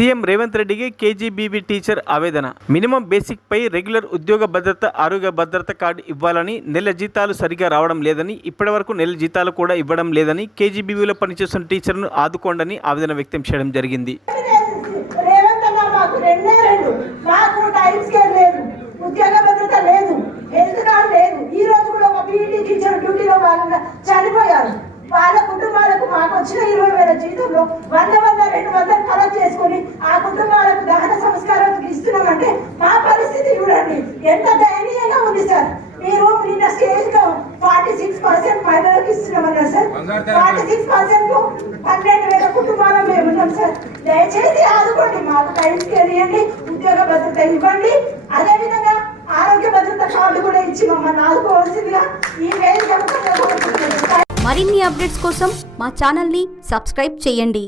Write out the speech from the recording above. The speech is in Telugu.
సీఎం రేవంత్ రెడ్డికి కేజీబీవీ టీచర్ ఆవేదన. మినిమం బేసిక్ పై రెగ్యులర్ ఉద్యోగ భద్రత, ఆరోగ్య భద్రత కార్డు ఇవ్వాలని, నెల జీతాలు సరిగా రావడం లేదని, ఇప్పటివరకు నెల జీతాలు కూడా ఇవ్వడం లేదని, కేజీబీవీలో పనిచేస్తున్న టీచర్ను ఆదుకోండని ఆవేదన వ్యక్తం చేయడం జరిగింది. ఉద్యోగ భద్రత లేదు, హెల్త్ కార్డు లేదు. ఈ రోజు కూడా ఒక పీఈటీ టీచర్ డ్యూటీలో భాగంగా చనిపోయారు. వాళ్ళ కుటుంబాలకు మాకు వచ్చిన 20,000 జీతంలో 100-200 కలెక్ట్ చేసుకుని ఆ కుటుంబాలకు దహన సంస్కారాలకు ఇస్తున్నామంటే మా పరిస్థితి చూడండి ఎంత దయనీయంగా ఉంది సార్. మీరు నిన్న స్టేజ్ లో 46% మహిళలకు ఇస్తున్నామన్నారు సార్. 46% 12,000 కుటుంబాలు మేము ఉన్నాం సార్. దయచేసి ఆదుకోండి, మాకు టైం స్కేల్ ఇవ్వండి, ఉద్యోగ భద్రత ఇవ్వండి, అదేవిధంగా ఆరోగ్య భద్రత కార్డు కూడా ఇచ్చి మమ్మల్ని ఆదుకోవాల్సిందిగా ఈ వేదిక. మరిన్ని అప్డేట్స్ కోసం మా ఛానల్ని సబ్స్క్రైబ్ చేయండి.